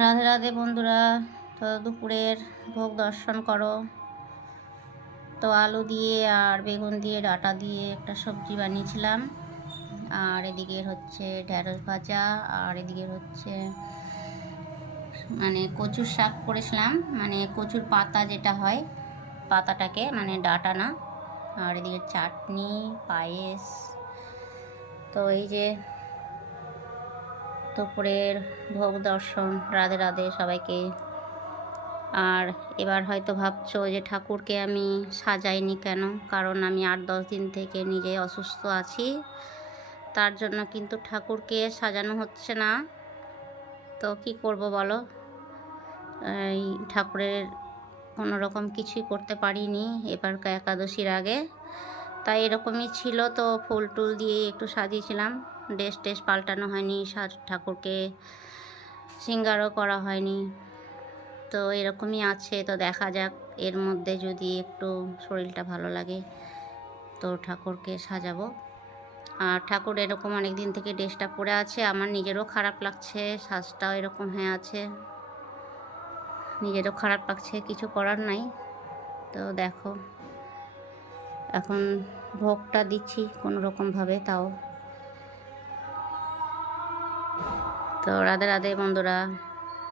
রাধে রাধে বন্ধুরা। তো দুপুরের ভোগ দর্শন করো। তো আলু দিয়ে আর বেগুন দিয়ে ডাঁটা দিয়ে একটা সবজি বানিয়েছিলাম, আর এদিকে হচ্ছে ঢেঁড়স ভাজা, আর এদিকে হচ্ছে কচুর শাক করেছিলাম, কচুর পাতা যেটা হয়, পাতাটাকে ডাঁটা না। আর এদিকে চাটনি, পায়েস। তো এই যে দুপুরের ভোগ দর্শন। রাধে রাধে সবাইকে। আর এবার হয়তো ভাবছো যে ঠাকুরকে আমি সাজাইনি কেন, কারণ আমি 8-10 দিন থেকে নিজে অসুস্থ আছি, তার জন্য কিন্তু ঠাকুরকে সাজানো হচ্ছে না। তো কি করব বলো, এই ঠাকুরের কোনো রকম কিছুই করতে পারিনি এবারকার একাদশীর আগে। তাই এরকমই ছিল, তো ফুল টুল দিয়ে একটু সাজিয়েছিলাম। ড্রেস টেস পাল্টানো হয়নি, ঠাকুরকে সিঙ্গারও করা হয়নি। তো এরকমই আছে। তো দেখা যাক, এর মধ্যে যদি একটু শরীরটা ভালো লাগে তো ঠাকুরকে সাজাবো। আর ঠাকুর এরকম অনেক দিন থেকে ড্রেসটা পরে আছে, আমার নিজেরও খারাপ লাগছে, সাজটাও এরকম হয়ে আছে, নিজেরও খারাপ লাগছে, কিছু করার নাই। তো দেখো, এখন ভোগটা দিচ্ছি কোনো রকমভাবে তাও। তো রাধে রাধে বন্ধুরা।